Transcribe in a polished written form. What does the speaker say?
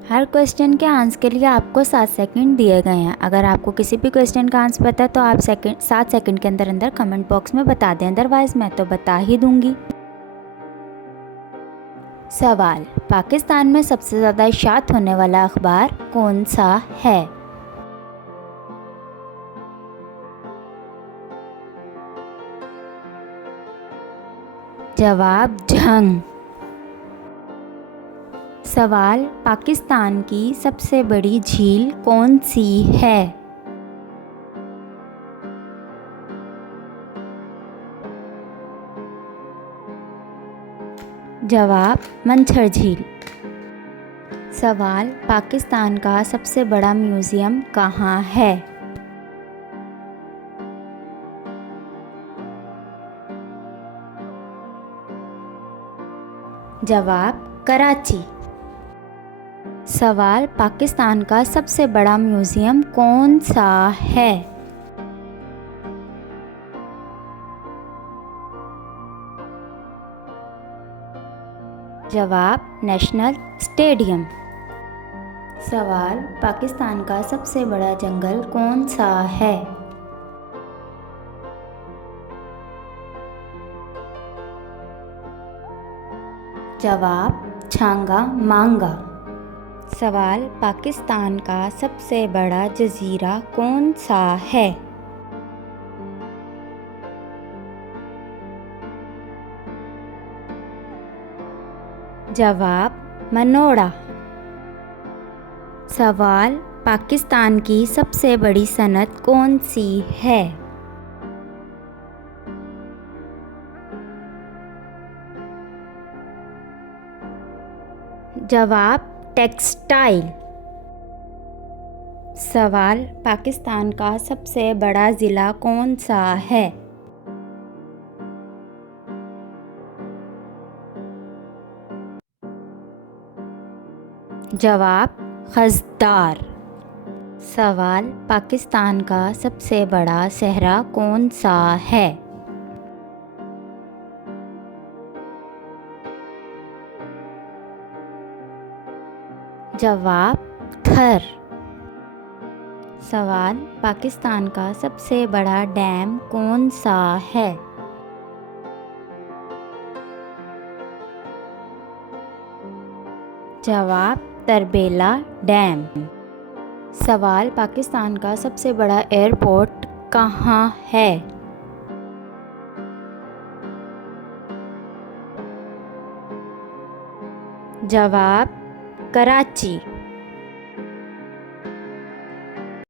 हर question के answer के लिए आपको 7 सेकंड दिए गए हैं। अगर आपको किसी भी क्वेश्चन का आंसर पता है तो आप 7 सेकंड के अंदर अंदर कमेंट बॉक्स में बता दें, अदरवाइज़ मैं तो बता ही दूंगी। सवाल, पाकिस्तान में सबसे ज़्यादा इशात होने वाला अखबार कौन सा है? जवाब जंग। सवाल, पाकिस्तान की सबसे बड़ी झील कौन सी है? जवाब मंछर झील। सवाल, पाकिस्तान का सबसे बड़ा म्यूज़ियम कहाँ है? जवाब कराची। सवाल, पाकिस्तान का सबसे बड़ा म्यूज़ियम कौन सा है? जवाब नेशनल स्टेडियम। सवाल, पाकिस्तान का सबसे बड़ा जंगल कौन सा है? जवाब छांगा मांगा। सवाल, पाकिस्तान का सबसे बड़ा जजीरा कौन सा है? जवाब मनोड़ा। सवाल, पाकिस्तान की सबसे बड़ी सनत कौन सी है? जवाब टेक्सटाइल। सवाल, पाकिस्तान का सबसे बड़ा ज़िला कौन सा है? जवाब खजदार। सवाल, पाकिस्तान का सबसे बड़ा सहरा कौन सा है? जवाब थर। सवाल, पाकिस्तान का सबसे बड़ा डैम कौन सा है? जवाब तरबेला डैम। सवाल, पाकिस्तान का सबसे बड़ा एयरपोर्ट कहाँ है? जवाब कराची।